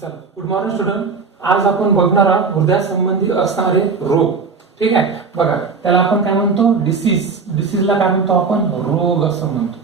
चला, good morning student. आज आपण बघणार आहोत हृदयासंबंधी असणारे रोग. ठीक आहे, बघा त्याला आपण काय म्हणतो, डिसीजला काय म्हणतो आपण, रोग असं म्हणतो.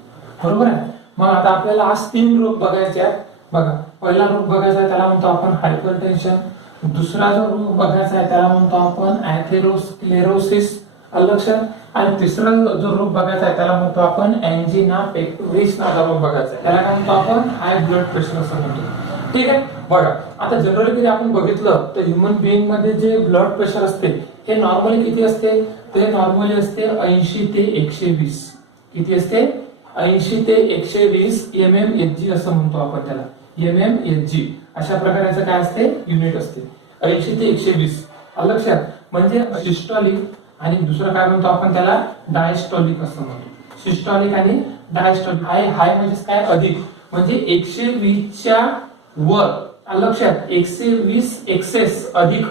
बरोबर आहे. मग आता आपल्याला आज 3 रोग बघायचे आहेत. बघा, पहिला रोग बघायचा आहे त्याला म्हणतो आपण हायपरटेन्शन. दुसरा जो रोग बघायचा आहे त्याला म्हणतो आपण अॅथेरोस्क्लेरोसिस, लक्षात. आणि तिसरा जो रोग बघायचा आहे त्याला म्हणतो आपण एंजिना पेक्टोरिस नावाचा रोग बघायचा आहे. त्याला काय म्हणतो आपण, हाय ब्लड प्रेशर असं म्हणतो. ठीक आहे. बघा, आता जनरली आपण बघितलं तर ह्युमन बिईंग मध्ये जे ब्लड प्रेशर असते हे नॉर्मली किती असते, ते नॉर्मली असते 80 ते 120. किती असते, 80 ते 120 mmHg असं म्हणतो आपण त्याला, mmHg अशा प्रकारचं काय असते, युनिट असते. 80 ते 120 लक्षात. म्हणजे सिस्टोलिक आणि दुसरं काय म्हणतो आपण त्याला, डायस्टोलिक असं म्हणतो. सिस्टोलिक आणि डायस्टोलिक. हाय म्हणजे काय, अधिक. म्हणजे 120 च्या वर, लक्षात. 120 एक्सेस अधिक,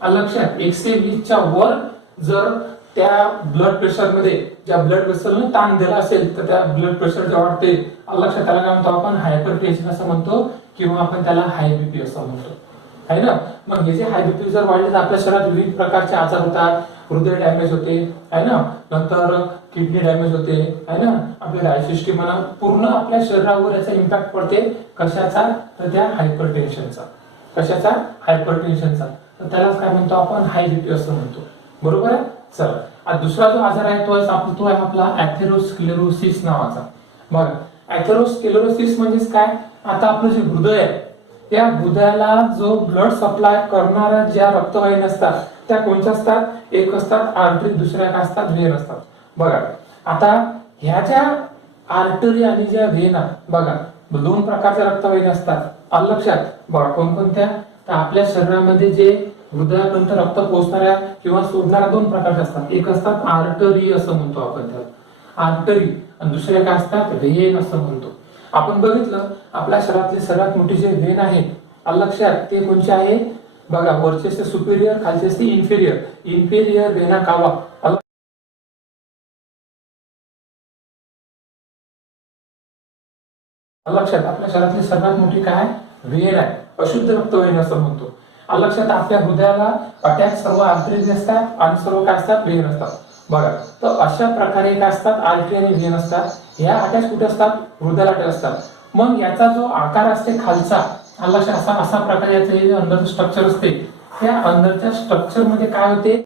लक्षात. 120 च्या वर जर त्या ब्लड प्रेशर मध्ये ज्या ब्लड प्रेशरने ताण दिला असेल तर त्या ब्लड प्रेशर जे वाढते, लक्षात, त्याला काय म्हणतो आपण हायपरटेन्शन असं म्हणतो, किंवा आपण त्याला हाय बीपी असं म्हणतो, आहे ना. मग हे जे हाय बीपी जर वाढले तर आपल्या शरीरात विविध प्रकारचे आजार होतात. हृदय डॅमेज होते, आहे ना. नंतर किडनी डॅमेज होते, आहे ना. आपल्या डायजेस्टिव्ह म्हणा पूर्ण आपल्या शरीरावर याचा इम्पॅक्ट पडते. कशाचा, तर त्या हायपरटेन्शनचा. कशाचा, हायपरटेन्शनचा. तर त्यालाच काय म्हणतो आपण, हाय बीपी असं म्हणतो. बरोबर आहे. चला, आता दुसरा जो आजार आहे तो आहे आपला अॅथेरोस्क्लेरोसिस नावाचा. बघा, अॅथेरोस्क्लेरोसिस म्हणजे काय, आता आपलं जे हृदय आहे त्या हृदयाला जो ब्लड सप्लाय करणाऱ्या ज्या रक्तवाहिन्या असतात त्या कोणत्या असतात, एक असतात आर्टरी, दुसऱ्या काय असतात, व्हेन असतात. बघा, आता ह्या ज्या आर्टरी आणि ज्या व्हेन, बघा 2 प्रकारच्या रक्तवाहिन्या असतात, लक्षात. बघा कोणकोणत्या, तर आपल्या शरीरामध्ये जे हृदयापर्यंत रक्त पोहोचणाऱ्या किंवा सोडणाऱ्या 2 प्रकारच्या असतात. एक असतात आर्टरी असं म्हणतो आपण त्याला, आर्टरी. आणि दुसऱ्या काय असतात, व्हेन असं म्हणतो. आपण बघितलं आपल्या शरीरातली सर्वात मोठी जे व्हेन आहे, लक्षात, ते कोणचे आहे, बघा वरचे असते सुपेरियर, खालचे असते इन्फेरियर व्हेना कावा. लक्षात, आपल्या शरीरातली सर्वात मोठी काय व्हेन आहे, अशुद्ध रक्तवाहिनी असं म्हणतो. लक्षात, आपल्या हृदयाला अटॅक सर्व आर्टरी असतात आणि सर्व काय असतात, व्हेन असतात. बघा, तर अशा प्रकारे काय असतात, आर्टरी आणि व्हेन असतात. ह्या अटॅच कुठे असतात, हृदयाला अटॅच असतात. मग याचा जो आकार असते खालचा, लक्षात, असा प्रकारे याचं जे अंदरचं स्ट्रक्चर असते, त्या अंदरच्या स्ट्रक्चर मध्ये काय होते,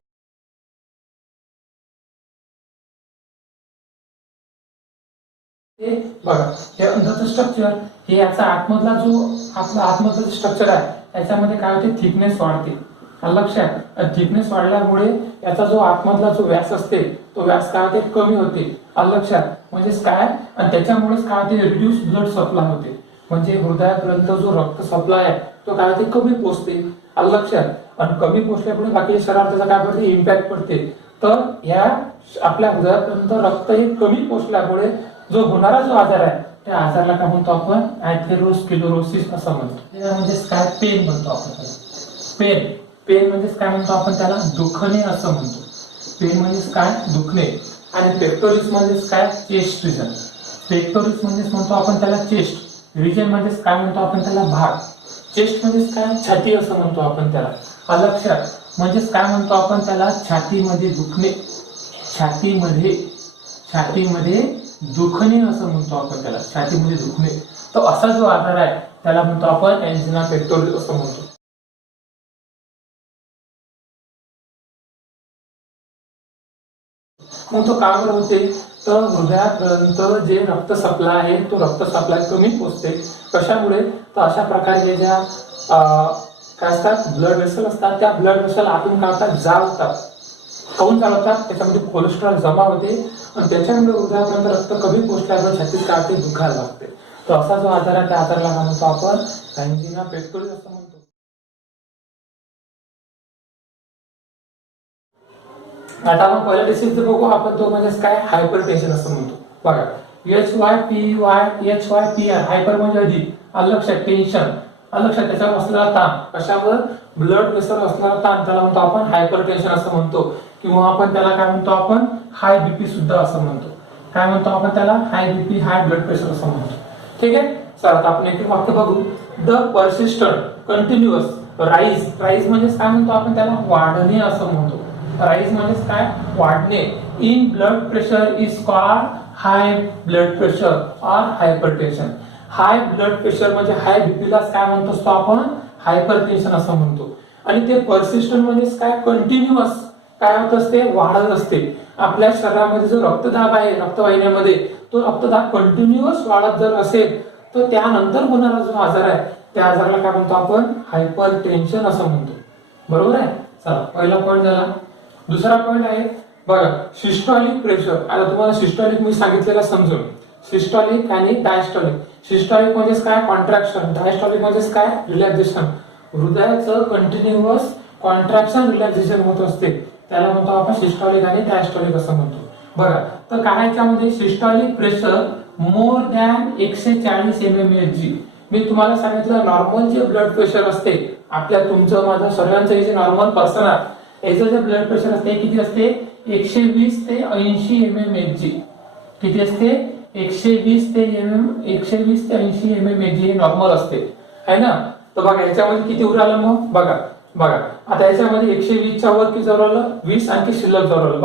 बघा हे अंदरचं स्ट्रक्चर, हे याचा आतमधला जो आपला आतमधलं स्ट्रक्चर आहे त्याच्यामध्ये काय होते, थिकनेस वाढते. लक्षात, थिकनेस वाढल्यामुळे याचा जो आतमधला जो व्यास असते तो व्यास काय होते, कमी होते. लक्षात, म्हणजेच काय, आणि त्याच्यामुळेच काय होते, रिड्यूस ब्लड सप्लाय होते. म्हणजे हृदयापर्यंत जो रक्त सप्लाय आहे तो काय होते, कमी पोहोचते. लक्षात, आणि कमी पोहोचल्यामुळे बाकी शरीरावर त्याचा काय पडते, इम्पॅक्ट पडते. तर या आपल्या हृदयापर्यंत रक्त हे कमी पोहोचल्यामुळे जो होणारा जो आजार आहे त्या आजाराला काय म्हणतो आपण, अॅथेरोस्क्लेरोसिस असं म्हणतो. म्हणजेच काय, पेन म्हणतो आपण त्याला. पेन म्हणजेच काय म्हणतो आपण त्याला, दुखणे असं म्हणतो. पेन म्हणजेच काय, दुखणे. आणि पेक्टोरिस म्हणजेच काय, चेस्ट रिजन. पेक्टोरिस म्हणजेच म्हणतो आपण त्याला चेस्ट रिजन. म्हणजेच काय म्हणतो आपण त्याला, भाग. चेस्ट म्हणजेच काय, छाती असं म्हणतो आपण त्याला. लक्षात, म्हणजेच काय म्हणतो आपण त्याला, छातीमध्ये दुखणे. छातीमध्ये दुखणे असं म्हणतो आपण त्याला, छातीमध्ये दुखणे. तर असा जो आजार आहे त्याला म्हणतो आपण एंजिना पेक्टोरिस असं म्हणतो. मग तो का बरं होते, तर हृदयापर्यंत जे रक्त सप्लाय आहे तो रक्त सप्लाय कमी पोहोचते. कशामुळे, तर अशा प्रकारे ज्या काय असतात, ब्लड वेसल असतात, त्या ब्लड वेसल आतून काय होतात, जाळतात. काऊन चालवतात, त्याच्यामध्ये कोलेस्ट्रॉल जमा होते आणि त्याच्यामुळे हृदयापर्यंत रक्त कमी पोहोचल्यामुळे छातीत काय होते, दुखायला लागते. तर असा जो आजार आहे त्या आजाराला काय म्हणतो आपण, एंजिना पेक्टोरिस असं म्हणतो. आता आपण पहिला डिसीज बघू आपण, तो म्हणजे काय, हायपरटेन्शन असं म्हणतो. बघा, HYPR, हायपर म्हणजे अधिक, लक्षात, टेन्शन, लक्षात, त्याच्यावर असलेला ताण. कशावर, ब्लड प्रेशर असणारा ताण, त्याला म्हणतो आपण हायपरटेन्शन असं म्हणतो. किंवा आपण त्याला काय म्हणतो, आपण हाय बीपी सुद्धा असं म्हणतो. काय म्हणतो आपण त्याला, high BP, high blood pressure असं म्हणतो. ठीक आहे. सर आता आपण एक वाक्य बघू. द पर्सिस्टंट कंटिन्युअस राईज म्हणजे काय म्हणतो आपण त्याला वाढणे असं म्हणतो. राईज म्हणजे काय वाढणे in blood pressure is called high blood pressure or hypertension. High blood pressure म्हणजे हाय बीपीला काय म्हणतो असतो आपण हायपरटेन्शन असं म्हणतो. आणि ते पर्सिस्टंट म्हणजे काय कंटिन्युअस काय होत असते वाढत असते. आपल्या शरीरामध्ये जो रक्तदाब आहे रक्तवाहिन्यामध्ये तो रक्तदाब कंटिन्युअस वाढत जर असेल तर त्यानंतर होणारा जो आजार आहे त्या आजाराला काय म्हणतो आपण हायपरटेन्शन असं म्हणतो. बरोबर आहे. चला पहिला पॉईंट झाला. दुसरा पॉईंट आहे बघा सिस्टोलिक प्रेशर. आता तुम्हाला सिस्टोलिक मी सांगितलेलं समजून. सिस्टोलिक आणि डायस्टोलिक. सिस्टोलिक म्हणजे काय कॉन्ट्रॅक्शन, डायस्टोलिक म्हणजे काय रिलॅक्सेशन. हृदयाचं कंटिन्युअस कॉन्ट्रॅक्शन रिलॅक्सेशन होत असते त्याला म्हणतो आपण सिस्टोलिक आणि डायस्टोलिक असं म्हणतो. बघा तर काय याच्यामध्ये systolic pressure more than 140 mmHg. मी तुम्हाला सांगितलं नॉर्मल जे ब्लड प्रेशर असते आपल्या तुमचं माझं सगळ्यांचं जे नॉर्मल पर्सन आहे याचं जे ब्लड प्रेशर असते किती असते 120 ते 80 mmHg. किती असते 120 ते 80 mmHg हे नॉर्मल असते है ना. तर बघा याच्यामध्ये किती उरालं मग बघा आता याच्यामध्ये 120 च्या वर किती जवळ 20 आणखी शिल्लक जवळ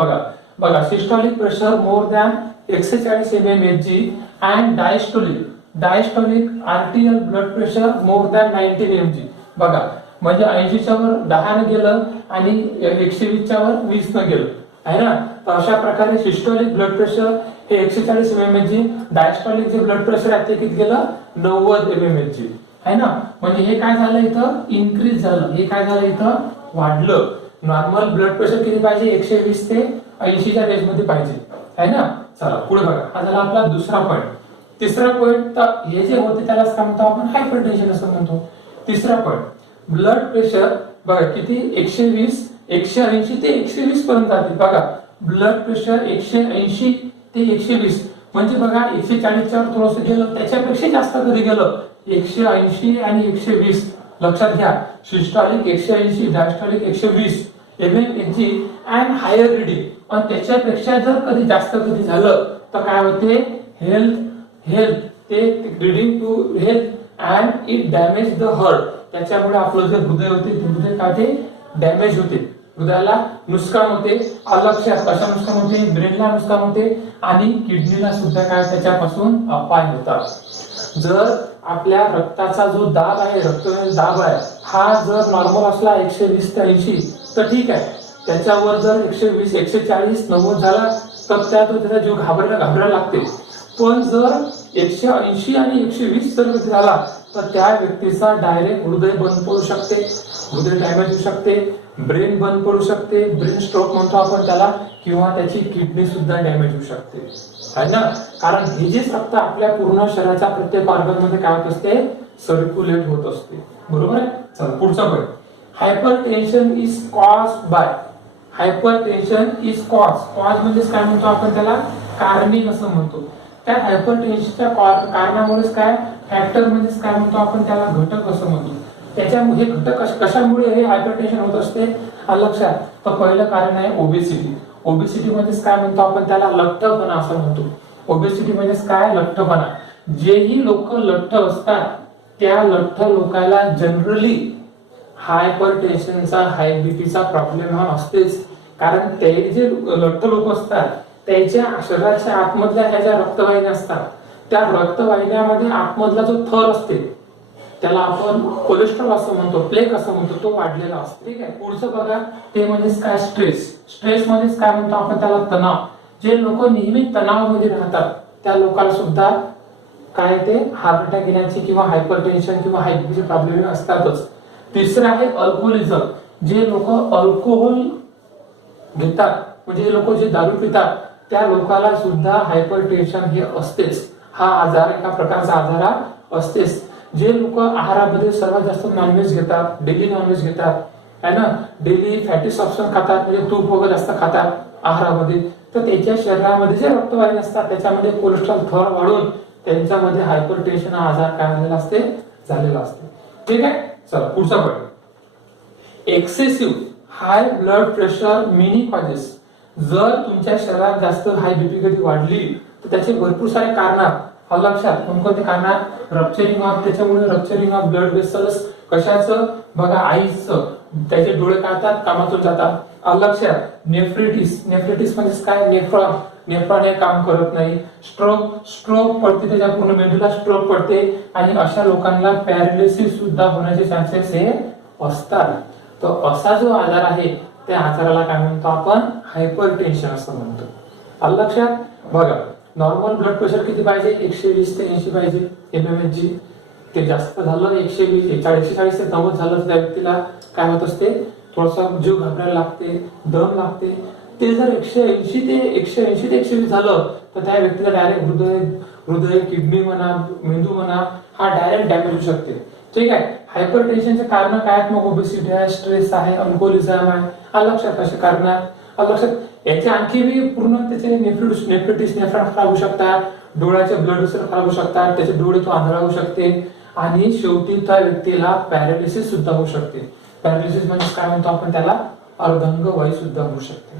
बघा systolic pressure more than 140 mmHg and diastolic आर्टियल blood pressure more than 90 mmHg. बघा म्हणजे 80 च्या वर 10 ने गेलं आणि 120 च्या वर 20 ने गेलं आहे ना. तर अशा प्रकारे सिस्टोलिक ब्लड प्रेशर हे 140 mmHg. डायस्टोलिक जे ब्लड प्रेशर आहे ते किती गेलं 90 mmHg है ना. म्हणजे हे काय झालं इथं इन्क्रीज झालं. हे काय झालं इथं वाढलं. नॉर्मल ब्लड प्रेशर किती पाहिजे 120 ते 80 च्या रेंज मध्ये पाहिजे है ना. चला पुढे बघा हा झाला आपला दुसरा पॉईंट. तिसरा पॉईंट तर हे जे होते त्याला काय म्हणतो आपण हायपरटेन्शन असं म्हणतो. तिसरा पॉईंट ब्लड प्रेशर बघा किती 120 180 ते 120 पर्यंत जाते. बघा ब्लड प्रेशर 180 ते 120 म्हणजे बघा 140 च्या वर थोडंसं गेलं त्याच्यापेक्षा जास्त कधी गेलं 180 आणि 120. लक्षात घ्या systolic 180 diastolic 120 mmHg and higher reading. आणि त्याच्यापेक्षा जर कधी जास्त कधी झालं तर काय होते हेल्थ ते reading to health and it damage the heart. त्याच्यामुळे आपलं जे हृदय होते ते हृदय काय ते डॅमेज होते. हृदयाला नुकसान होते. अलक्षात कशा नुकसान होते ब्रेनला नुकसान होते आणि किडनीला सुद्धा काय त्याच्यापासून अपाय होतात. जर आपल्या रक्ताचा जो दाब आहे रक्तवाहिनी दाब आहे हा जर नॉर्मल असला 120 ते 80 तर ठीक आहे. त्याच्यावर जर 120 140 90 झाला तर त्याचा जीव घाबरायला लागते. पण जर 180 आणि 120 जर झाला तर त्या व्यक्तीचा डायरेक्ट हृदय बंद पडू शकते. हृदय डॅमेज होऊ शकते. ब्रेन बंद पडू शकते. ब्रेन स्ट्रोक म्हणतो आपण त्याला. किंवा त्याची किडनी सुद्धा डॅमेज होऊ शकते है ना. कारण हे जे रक्त आपल्या पूर्ण शरीराच्या प्रत्येक ऑर्गन मध्ये काय होत असते सर्क्युलेट होत असते. बरोबर आहे. चला पुढचा point hypertension is caused by. Hypertension is cause म्हणजे काय म्हणतो आपण त्याला कारणे असं म्हणतो. त्या हायपरटेन्शनच्या कारणामुळेच काय फॅक्टर म्हणजे काय म्हणतो आपण त्याला घटक असं म्हणतो. त्याच्यामुळे हे घटक कशामुळे हे हायपरटेन्शन होत असते लक्षात. तर पहिलं कारण आहे ओबेसिटी. ओबेसिटी म्हणजे काय म्हणतो आपण त्याला लठ्ठपणा असं म्हणतो. ओबेसिटी म्हणजे काय लठ्ठपणा. जेही लोक लठ्ठ असतात त्या लठ्ठ लोकांना जनरली हायपरटेन्शनचा हाय बीपीचा प्रॉब्लेम हा असतेच. कारण ते जे लठ्ठ लोक असतात त्याच्या शरीराच्या आतमधल्या ह्या ज्या रक्तवाहिन्या असतात त्या रक्तवाहिन्यामध्ये आतमधला जो थर असते त्याला आपण कोलेस्ट्रॉल असं म्हणतो प्लेक असं म्हणतो तो वाढलेला असतो. ठीक आहे. पुढचं बघा ते म्हणजे काय स्ट्रेस. स्ट्रेस म्हणजे काय म्हणतो आपण त्याला तणाव. जे लोक नेहमी तणावामध्ये राहतात त्या लोकांना सुद्धा काय ते हार्ट अटॅक येण्याचे किंवा हायपरटेन्शन किंवा हाय बीपीचे प्रॉब्लेम असतातच. तिसरं आहे अल्कोहोलिझम. जे लोक अल्कोहोल घेतात म्हणजे लोक जे दारू पितात त्या लोकांना सुद्धा हायपरटेन्शन हे असतेच. हा आजार एका प्रकारचा आजार असतेच. जे लोक आहारामध्ये सर्वात जास्त नॉनव्हेज घेतात डेली नॉनव्हेज घेतात है ना डेली फॅटी सबस्टन्स खातात म्हणजे तूप वगैरे जास्त खातात आहारामध्ये तर त्याच्या शरीरामध्ये जे रक्तवाहिनी असतात त्याच्यामध्ये कोलेस्ट्रॉल थर वाढून त्यांच्यामध्ये हायपरटेन्शन हा आजार काय झालेला असते. ठीक आहे. चला पुढचा point excessive high blood pressure many causes. जर तुमच्या शरीरात जास्त हाय बीपी कधी वाढली तर त्याचे भरपूर सारे कारण आलं लक्षात? कोणकोणते कारण? रप्चरिंग ऑफ, त्याच्यामुळे रप्चरिंग ऑफ ब्लड वेसल्स. कशाचं? बघा आईचं, त्याचे डोळे काढतात, कामातून जातात. आलं लक्षात? नेफ्रिटिस, नेफ्रिटिस म्हणजे काय? नेफ्रॉन, नेफ्रॉन हे काम करत नाही. स्ट्रोक पडते, त्याच्या पूर्ण मेंदूला स्ट्रोक पडते आणि अशा लोकांना पॅरालिसिस सुद्धा होण्याचे चान्सेस हे असतात. तर असा जो आजार आहे त्या आजाराला काय म्हणतो आपण? हायपरटेन्शन असं म्हणतो. आलं लक्षात? बघा नॉर्मल ब्लड प्रेशर किती पाहिजे? 120 ते 80 पाहिजे mmHg. ते जास्त झालं 120 140 ते 90 झालं तर त्या व्यक्तीला काय होत असते? थोडासा जीव घाबरायला लागते, दम लागते. ते जर 180 ते 120 झालं तर त्या व्यक्तीला डायरेक्ट हृदय किडनी म्हणा, मेंदू म्हणा, हा डायरेक्ट डॅमेज होऊ शकते. ठीक आहे. हायपरटेन्शनचे कारण काय आहेत? मग ओबेसिटी आहे, स्ट्रेस आहे, अल्कोहोलिझम आहे. आलं लक्षात? असे कारण आलं लक्षात? याचे आणखी बी पूर्ण त्याचे नेफ्रिटिस नेफ्रॉन खराब होऊ शकतात, डोळ्याचे ब्लड वेसल खराब होऊ शकतात, त्याचे डोळे तो आंधळा होऊ शकते आणि शेवटी त्या व्यक्तीला पॅरालिसिस सुद्धा होऊ शकते. पॅरालिसिस म्हणजे काय म्हणतो आपण त्याला? अर्धांगवायू सुद्धा होऊ शकते.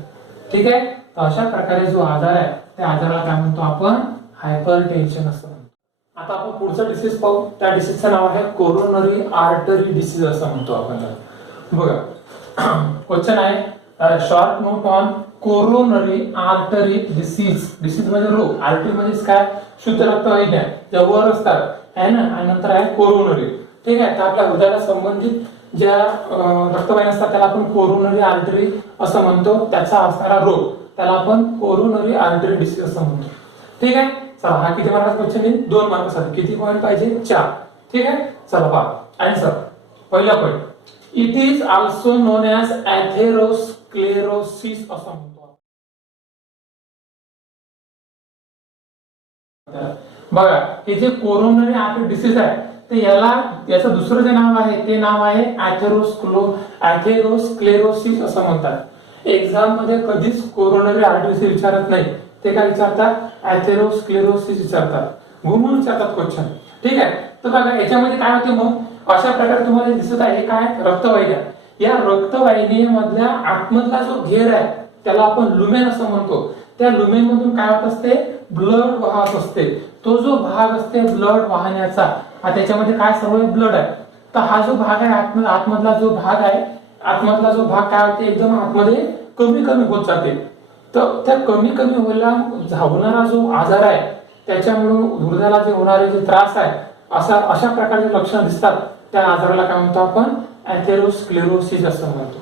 ठीक आहे. तर अशा प्रकारे जो आजार आहे त्या आजाराला काय म्हणतो आपण? हायपरटेन्शन असं म्हणतो. आता आपण पुढचं डिसीज पाहू. त्या डिसीजचं नाव आहे कोरोनरी आर्टरी डिसीज असं म्हणतो आपण त्याला. बघा क्वेश्चन आहे short note on coronary artery disease. Disease म्हणजे रोग, आर्टरी म्हणजे काय? शुद्ध रक्तवाहिन्या ज्या वर असतात आहे ना, आणि नंतर आहे कोरोनरी. ठीक आहे. तर आपल्या हृदयाला संबंधित ज्या रक्तवाहिन्या असतात त्याला आपण कोरोनरी आर्टरी असं म्हणतो. त्याचा असणारा रोग त्याला आपण कोरोनरी आर्टरी डिसीज असं म्हणतो. ठीक आहे. चला हा किती मार्काचा क्वेश्चन आहे? 2 मार्कासाठी. किती पॉईंट पाहिजे? 4. ठीक आहे. चला पहा आन्सर. पहिला point, it is also non as atherosclerosis असं म्हणतो. बघा हे जे कोरोनरी आर्टरी डिसीज आहे ते याचं दुसरं जे नाव आहे ते नाव आहे एथेरोस्क्लेरोसिस असं म्हणतात. एक्झाम मध्ये कधीच कोरोनरी आर्टरी विचारत नाही. ते काय विचारतात? एथेरोस्क्लेरोसिस विचारतात. घुमून विचारतात क्वेश्चन. ठीक आहे. तर बघा याच्यामध्ये काय होते मग? अशा प्रकारे तुम्हाला दिसत आहे काय? रक्तवाहिन्या. या रक्तवाहिनीमधल्या आतमधला जो घेर आहे त्याला आपण लुमेन असं म्हणतो. त्या लुमेन मधून काय होत असते? ब्लड वाहत असते. तो जो भाग असते ब्लड वाहण्याचा, त्याच्यामध्ये काय सर्व ब्लड आहे. तर हा जो भाग आहे आतमधला जो भाग आहे, आतमधला जो भाग काय होते? एकदम आतमध्ये कमी कमी होत जाते. तर त्या कमी कमी होणारा जो आजार आहे त्याच्यामुळे हृदयाला जे होणारे जे त्रास आहे अशा प्रकारचे लक्षण दिसतात त्या आजाराला काय म्हणतो आपण? एथेरोस्क्लेरोसिस असं म्हणतो.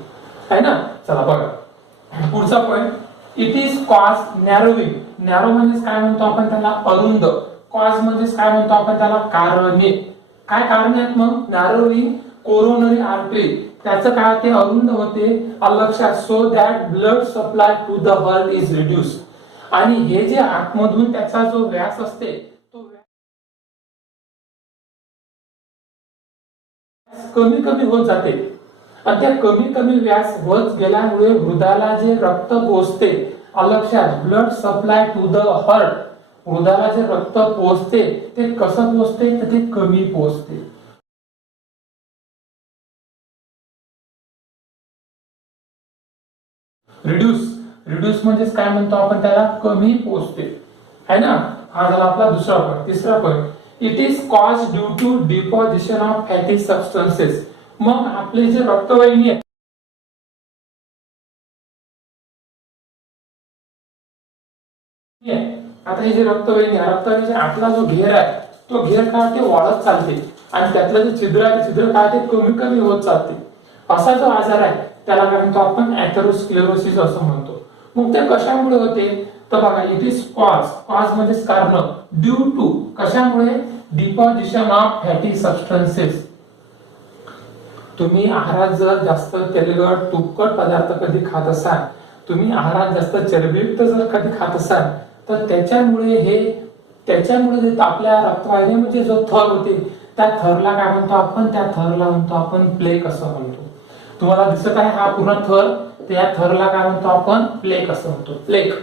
आहे ना. चला बघा पुढचा point, it is cause narrowing. Narrow म्हणजे काय म्हणतो आपण त्याला? अरुंद. कॉज म्हणजे काय म्हणतो आपण त्याला? कारणे. काय कारणे आहेत मग? Narrowing coronary artery. त्याचं काय ते अरुंद होते. लक्षात? So that blood supply to the heart is reduce. आणि हे जे आतमधून त्याचा जो व्यास असते तो कमी कमी होत जाते. आणि त्या कमी कमी व्यास होत गेल्यामुळे हृदयाला जे रक्त पोहोचते, लक्षात? Blood supply to the heart. हृदयाला जे रक्त पोहोचते ते कसं पोहोचते? तर ते कमी पोहोचते. रिड्यूस म्हणजे काय म्हणतो आपण त्याला? कमी पोहोचते. है ना. हा झाला आपला दुसरा पॉईंट. तिसरा point, it is cause due to deposition of fatty substances. मग आपले जे रक्तवाहिनी आहे आता हे जे रक्तवाहिनीच्या आतला जो घेर आहे तो घेर काय ते वाढत चालते आणि त्यातलं जे छिद्र आहे ते छिद्र काय ते कमी कमी होत चालते. असा जो आजार आहे त्याला काय म्हणतो आपण? एथेरोस्क्लेरोसिस असं म्हणतो. मग ते कशामुळे होते? तर बघा इट इज कॉज म्हणजे कारण. ड्यू टू कशामुळे? Deposition of fatty substances. तुम्ही आहारात जर जास्त तेलकट तुपकट पदार्थ कधी खात असाल, तुम्ही आहारात जास्त चरबीयुक्त जर कधी खात असाल तर त्याच्यामुळे जे आपल्या रक्तवाहिनीमध्ये जो थर होते त्या थरला काय म्हणतो आपण? त्या थरला म्हणतो आपण प्लेक असं म्हणतो. तुम्हाला दिसत आहे हा पूर्ण थर, त्या थरला काय म्हणतो आपण? प्लेक असं म्हणतो. प्लेक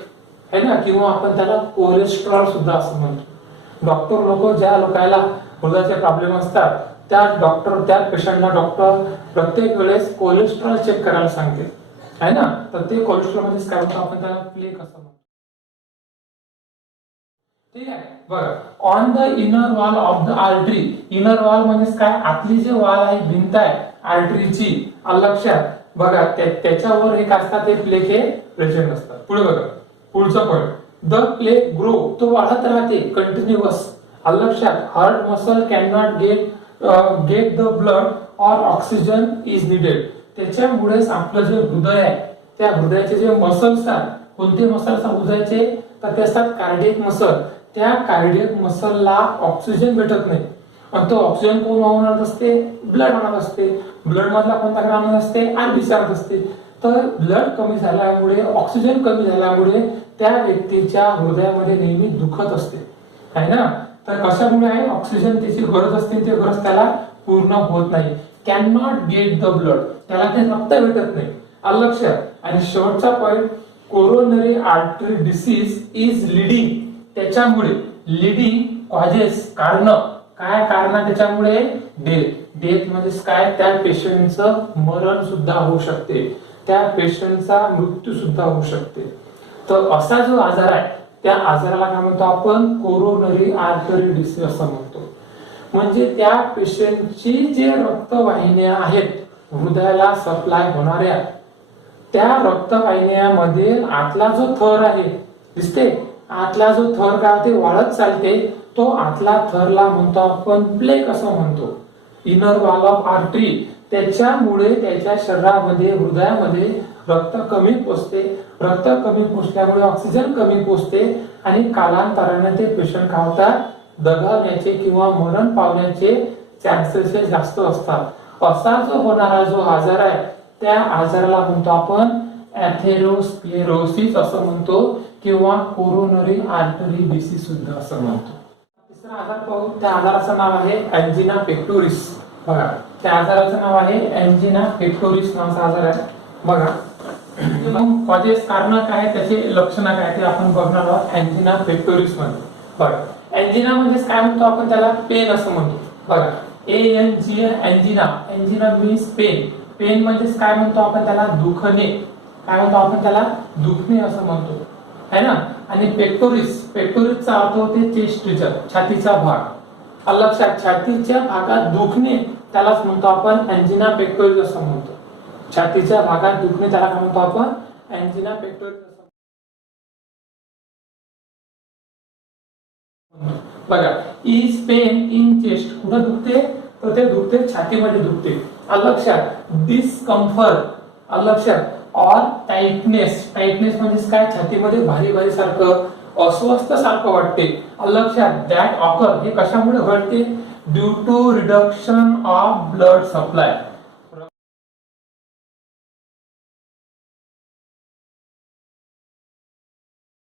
है ना. किंवा आपण त्याला कोलेस्ट्रॉल सुद्धा असं म्हणतो. डॉक्टर लोक ज्या लोकांना हृदयाचे प्रॉब्लेम असतात त्या पेशंटला डॉक्टर प्रत्येक वेळेस कोलेस्ट्रॉल चेक करायला सांगते. है ना. तर ते कोलेस्ट्रॉल म्हणजे काय म्हणतो आपण त्याला? प्लेक असं म्हणतो. ठीक आहे बघा. On the inner wall of the artery, inner wall म्हणजे काय, आतली जे वॉल आहे, भिंत आहे आर्टरीची, लक्षात बघा त्याच्यावर एक असतात ते प्लेक हे प्रेझेंट असतात. पुढे बघा पुढचं पॉइंट, द प्लेक ग्रो, तो वाढत राहते कंटिन्युअस, लक्षात. Heart muscle can not get the blood or oxygen is needed, त्याच्यामुळेच आपलं जे हृदय आहे त्या हृदयाचे जे मसल्स आहेत, कोणते मसल्स हृदयाचे, तर ते असतात कार्डियक मसल. त्या कार्डियक मसलला ऑक्सिजन भेटत नाही आणि तो ऑक्सिजन कोण आणत असते, ब्लड आणत असते. ब्लड मधला कोणता ग्राम आणत असते, आरबीसी आणत असते. तर ब्लड कमी झाल्यामुळे, ऑक्सिजन कमी झाल्यामुळे त्या व्यक्तीच्या हृदयामध्ये नेहमी दुखत असते, आहे ना. तर कशामुळे आहे, ऑक्सिजन त्याची गरज असते, ते गरज त्याला पूर्ण होत नाही. Can not get the blood, त्याला ते रक्त भेटत नाही, लक्षात. आणि शेवटचा point, coronary artery disease is leading, त्याच्यामुळे लीडिंग कॉजेस, कारण काय, कारण त्याच्यामुळे डेथ. डेथ म्हणजे काय, त्या पेशंटचं मरण सुद्धा होऊ शकते, त्या पेशंटचा मृत्यू सुद्धा होऊ शकते. तर असा जो आजार आहे त्या आजाराला काय म्हणतो आपण, कोरोनरी आर्टरी डिसीज असं म्हणतो. म्हणजे त्या पेशंटची जे रक्तवाहिन्या आहेत हृदयाला सप्लाय होणाऱ्या, त्या रक्तवाहिन्यामध्ये आतला जो थर आहे, दिसते, आतला जो थर काय ते वाढत चालते, तो आतला थरला म्हणतो आपण प्लेक असं म्हणतो, इनर वॉल ऑफ आर्टरी. त्याच्यामुळे त्याच्या शरीरामध्ये, हृदयामध्ये रक्त कमी पोचते, रक्त कमी पोचल्यामुळे ऑक्सिजन कमी पोचते आणि कालांतराने ते पेशंट काय होतात, दगावण्याचे किंवा मरण पावण्याचे चान्सेस जास्त असतात. असा जो होणारा जो आजार आहे त्या आजाराला म्हणतो आपण एथेरोस्क्लेरोसिस असं म्हणतो किंवा कोरोनरी आर्टरी डिसीज सुद्धा असं म्हणतो. तिसरा आजार पाहू, त्या आजाराचं नाव आहे एंजिना पेक्टोरिस. बघा त्या आजाराचं नाव आहे एंजिना पेक्टोरिस नावाचा आजार आहे. बघा मग कॉजेस, कारण काय, त्याचे लक्षणं काय ते आपण बघणार आहोत एंजिना पेक्टोरिस मध्ये. बघा एंजिना म्हणजे काय म्हणतो आपण, त्याला पेन असं म्हणतो. बघा angina, angina means pain. Pain म्हणजे काय म्हणतो आपण त्याला, दुखणे, काय म्हणतो आपण त्याला, दुखणे असं म्हणतो, है ना. आणि पेक्टोरिस, पेक्टोरिसचा अर्थ होते चेस्ट रिजन, छातीचा भाग, लक्षात. छातीच्या भागात दुखणे त्यालाच म्हणतो आपण एंजिना पेक्टोरिस असं म्हणतो. छातीच्या भागात दुखणे त्याला काय म्हणतो आपण, एंजिना पेक्टोरिस असं म्हणतो. बघा इज पेन इन चेस्ट, कुठं दुखते, तर ते दुखते छातीमध्ये दुखते, लक्षात. डिस्कम्फर्ट, लक्षात. ऑर टाइटनेस, टाइटनेस म्हणजे काय, छातीमध्ये भारी भारी सारखं, अस्वस्थ सारखं वाटते, लक्षात. दॅट ऑकर, हे कशामुळे घडते, due to reduction of blood supply,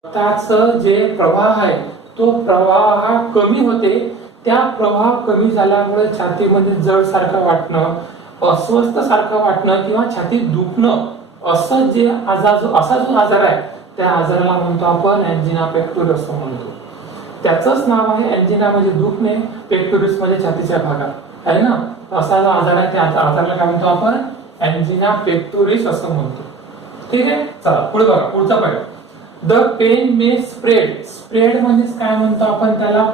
रक्ताचं जे प्रवाह आहे तो प्रवाह कमी होते. त्या प्रवाह कमी झाल्यामुळे छातीमध्ये जड सारखं वाटणं, अस्वस्थ सारखं वाटणं किंवा छातीत दुखणं, असं जे आजार, असा जो आजार आहे त्या आजाराला म्हणतो आपण एंजिना पेक्टोरिस असं म्हणतो. त्याचंच नाव आहे, एंजिना म्हणजे दुखणे, पेक्टोरिस म्हणजे छातीच्या भागात, आहे ना. असा जो आजार आहे त्या आजाराला काय म्हणतो आपण, एंजिना पेक्टोरिस असं म्हणतो. ठीक आहे, चला पुढे बघा पुढचा point, the pain may spread. Spread म्हणजे काय म्हणतो आपण त्याला,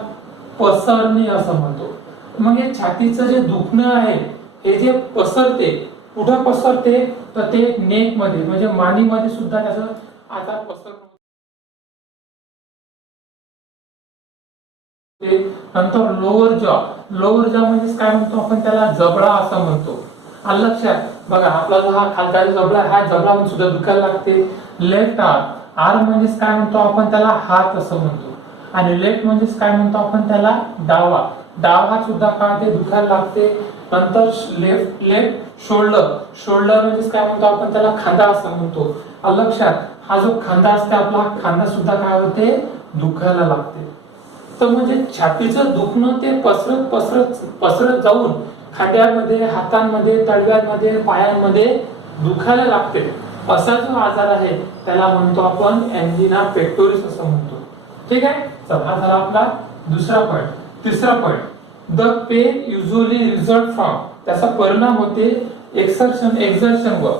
पसरणे असं म्हणतो. मग हे छातीचं जे दुखणं आहे हे जे पसरते, कुठं पसरते, तर ते नेक मध्ये म्हणजे मानेमध्ये सुद्धा त्याचं आजार पसरतो. नंतर लोअर जॉ, लोअर जॉ म्हणजे काय म्हणतो आपण त्याला, जबडा असं म्हणतो, लक्षात. बघा आपला जो हा खालचा जबडा, हा जबडा सुद्धा दुखायला लागते. लेफ्ट आर्म, आर्म म्हणजे काय म्हणतो आपण त्याला, हात असं म्हणतो. आणि लेफ्ट म्हणजे काय म्हणतो आपण त्याला, डावा, डावा हात सुद्धा काय ते दुखायला लागते. नंतर लेफ्ट शोल्डर, शोल्डर म्हणजे काय म्हणतो आपण त्याला, खांदा असं म्हणतो, लक्षात. हा जो खांदा असते आपला, खांदा सुद्धा काय होते, दुखायला लागते. तर म्हणजे छातीचं दुखणं ते पसरत पसरत पसरत जाऊन खांद्यामध्ये, हातांमध्ये, तळव्यांमध्ये, पायांमध्ये दुखायला लागते. असा जो आजार आहे त्याला म्हणतो आपण एंजिना पेक्टोरिस असं म्हणतो. ठीक आहे, चला हा झाला आपला दुसरा पॉइंट. तिसरा point, the pain usually result from, त्याचा परिणाम होते एक्झर्शन वर,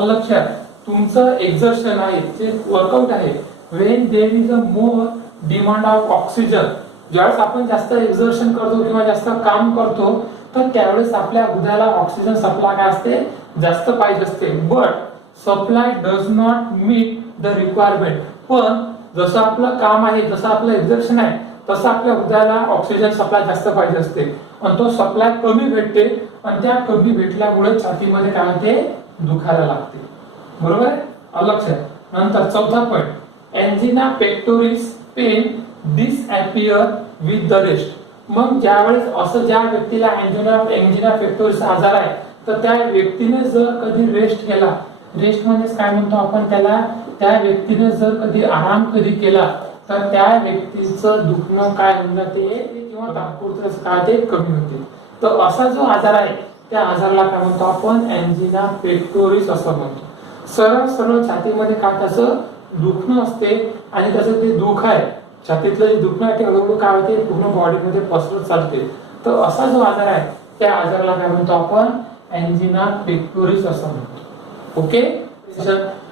लक्षात. तुमचं एक्झर्शन आहे, जे वर्कआउट आहे, when there is a more demand of oxygen, ज्यावेळेस आपण जास्त एक्झर्शन करतो किंवा जास्त काम करतो तर त्यावेळेस आपल्या हृदयाला ऑक्सिजन सप्लाय काय असते, जास्त पाहिजे असते. But supply does not meet the requirement. पण जसं आपलं काम आहे, जसं आपलं एक्झर्शन आहे, तसं आपल्या हृदयाला ऑक्सिजन सप्लाय जास्त पाहिजे असते आणि तो सप्लाय कमी भेटते आणि त्या कमी भेटल्यामुळे छातीमध्ये काय होते, दुखायला लागते. बरोबर आहे, लक्षात. नंतर चौथा point, angina pectoris pain disappear with the rest. मग ज्यावेळेस असं ज्या व्यक्तीला एंजिना पेक्टोरिस आजार आहे तर त्या व्यक्तीने जर कधी रेस्ट केला, रेस्ट म्हणजे काय म्हणतो आपण त्याला, त्या व्यक्तीने जर कधी आराम कधी केला तर त्या व्यक्तीचं दुखणं काय होऊन जाते किंवा तात्पुरतं काय ते कमी होते. तर असा जो आजार आहे त्या आजाराला काय म्हणतो आपण, एंजिना पेक्टोरिस असं म्हणतो. सरळ सरळ छातीमध्ये काय त्याचं दुखणं असते आणि त्याचं ते दुःख आहे, छातीतलं जे दुखणं आहे ते हळूहळू काय होते पूर्ण बॉडीमध्ये पसरत चालते. तर असा जो आजार आहे त्या आजाराला काय म्हणतो आपण, एंजिना पेक्टोरिस असं म्हणतो. ओके.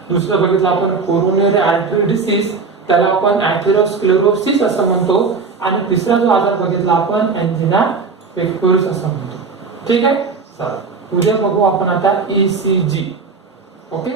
दुसरं बघितलं आपण कोरोनरी आर्टरी डिसीज, त्याला आपण अथेरोस्क्लेरोसिस असं म्हणतो. आणि तिसरा जो आजार बघितला आपण एंजिना पेक्टोरिस असं म्हणतो. ठीक आहे. चला उद्या बघू आपण आता ECG. ओके.